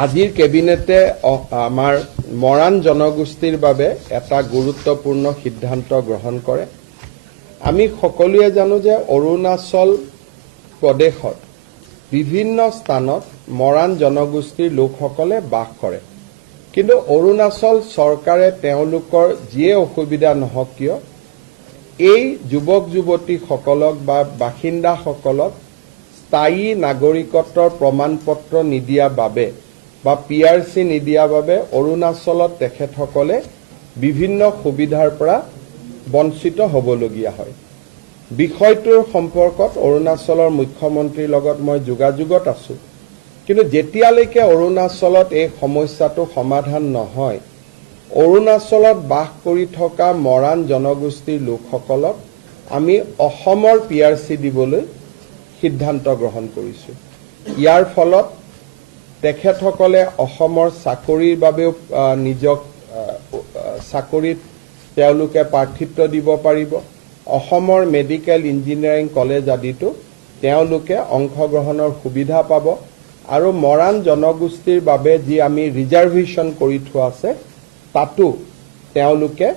আজিৰ কেবিনেটে আমাৰ মৰাণ জনগোষ্ঠীৰ বাবে এটা গুৰুত্বপূৰ্ণ সিদ্ধান্ত গ্ৰহণ কৰে। আমি সকলোৱে জানো যে অৰুণাচল প্ৰদেশৰ বিভিন্ন স্থানত মৰাণ জনগোষ্ঠীৰ লোকসকলে বাস কৰে। কিন্তু অৰুণাচল চৰকাৰে তেওঁলোকৰ যিয়ে অসুবিধা নহওক কিয় এই যুৱক যুৱতীসকলক বা বাসিন্দাসকলক স্থায়ী নাগৰিকত্বৰ প্ৰমাণপত্ৰ নিদিয়া বাবে বা PRC নিদিয়া বাবে অৰুণাচলত তেখেতসকলে বিভিন্ন সুবিধাৰ পৰা বঞ্চিত হ'বলগীয়া হয়। বিষয়টোৰ সম্পৰ্কত অৰুণাচলৰ মুখ্যমন্ত্ৰীৰ লগত মই যোগাযোগত আছো। কিন্তু যেতিয়ালৈকে অৰুণাচলত এই সমস্যাটো সমাধান নহয়, অৰুণাচলত বাস কৰি থকা মৰাণ জনগোষ্ঠীৰ লোকসকলক আমি অসমৰ PRC দিবলৈ সিদ্ধান্ত গ্ৰহণ কৰিছো। ইয়াৰ ফলত তেখেতসকলে অসমৰ চাকৰিৰ বাবেও নিজক চাকৰিত তেওঁলোকে প্ৰাৰ্থিত্ব দিব পাৰিব। অসমৰ মেডিকেল ইঞ্জিনিয়াৰিং কলেজ আদিতো তেওঁলোকে অংশগ্ৰহণৰ সুবিধা পাব আৰু মৰাণ জনগোষ্ঠীৰ বাবে যি আমি ৰিজাৰ্ভেশ্যন কৰি থোৱা আছে তাতো তেওঁলোকে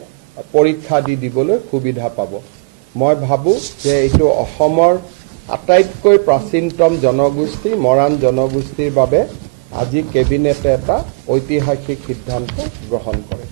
পৰীক্ষা দিবলৈ সুবিধা পাব। মই ভাবো যে এইটো অসমৰ আটাইতকৈ প্ৰাচীনতম জনগোষ্ঠী মৰাণ জনগোষ্ঠীৰ বাবে আজি কেবিনেটে এটা ঐতিহাসিক সিদ্ধান্ত গ্ৰহণ কৰে।